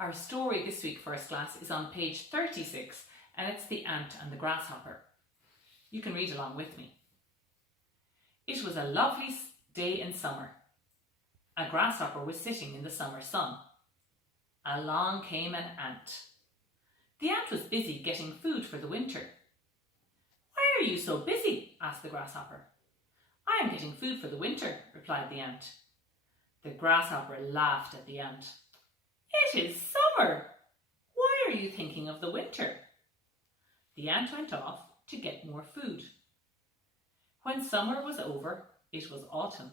Our story this week, first class, is on page 36 and it's The Ant and the Grasshopper. You can read along with me. It was a lovely day in summer. A grasshopper was sitting in the summer sun. Along came an ant. The ant was busy getting food for the winter. "Why are you so busy?" asked the grasshopper. "I am getting food for the winter," replied the ant. The grasshopper laughed at the ant. "It is summer. Why are you thinking of the winter?" The ant went off to get more food. When summer was over, it was autumn.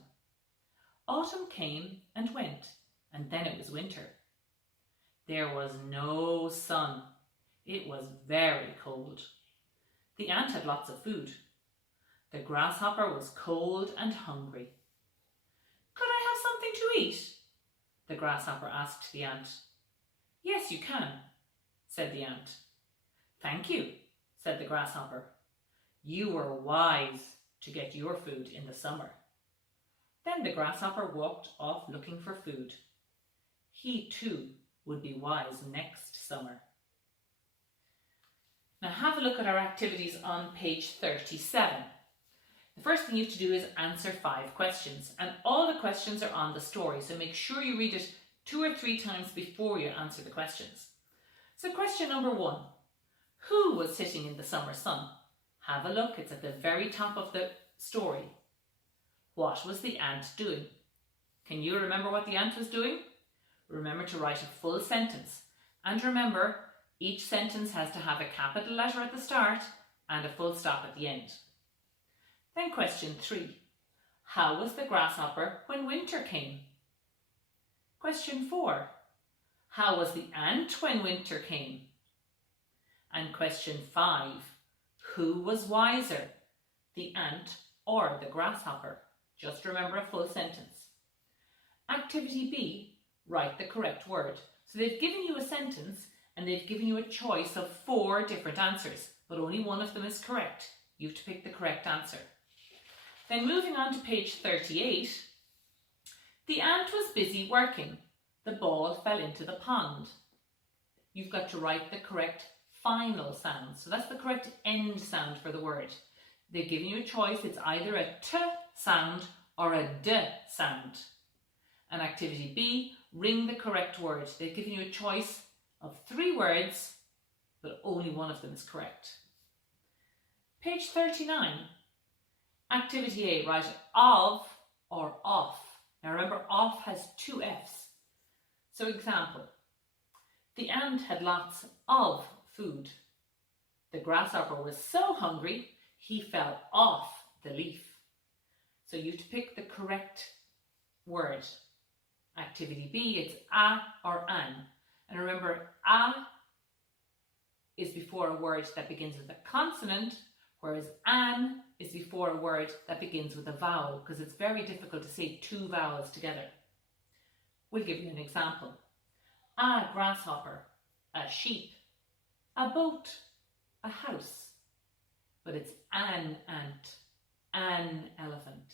Autumn came and went, and then it was winter. There was no sun. It was very cold. The ant had lots of food. The grasshopper was cold and hungry. "Could I have something to eat?" the grasshopper asked the ant. "Yes, you can," said the ant. "Thank you," said the grasshopper. "You were wise to get your food in the summer." Then the grasshopper walked off looking for food. He too would be wise next summer. Now have a look at our activities on page 37. The first thing you have to do is answer 5 questions, and all the questions are on the story, so make sure you read it 2 or 3 times before you answer the questions. So question number 1, who was sitting in the summer sun? Have a look, it's at the very top of the story. What was the ant doing? Can you remember what the ant was doing? Remember to write a full sentence, and remember each sentence has to have a capital letter at the start and a full stop at the end. Then question 3, how was the grasshopper when winter came? Question 4, how was the ant when winter came? And question 5, who was wiser, the ant or the grasshopper? Just remember a full sentence. Activity B, write the correct word. So they've given you a sentence and they've given you a choice of 4 different answers, but only one of them is correct. You have to pick the correct answer. Then moving on to page 38, the ant was busy working. The ball fell into the pond. You've got to write the correct final sound. So that's the correct end sound for the word. They've given you a choice. It's either a T sound or a D sound. And activity B, ring the correct word. They've given you a choice of 3 words, but only one of them is correct. Page 39. Activity A, write of or off. Now remember, off has 2 F's. So example, the ant had lots of food. The grasshopper was so hungry, he fell off the leaf. So you have to pick the correct word. Activity B, it's a or an. And remember, a is before a word that begins with a consonant, whereas an is before a word that begins with a vowel, because it's very difficult to say 2 vowels together. We'll give you an example. A grasshopper, a sheep, a boat, a house. But it's an ant, an elephant,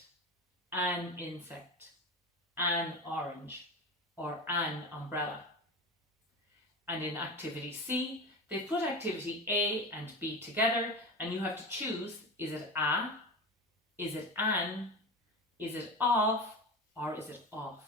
an insect, an orange, or an umbrella. And in activity C, they put activity A and B together, and you have to choose, is it a, is it an, is it of, or is it off?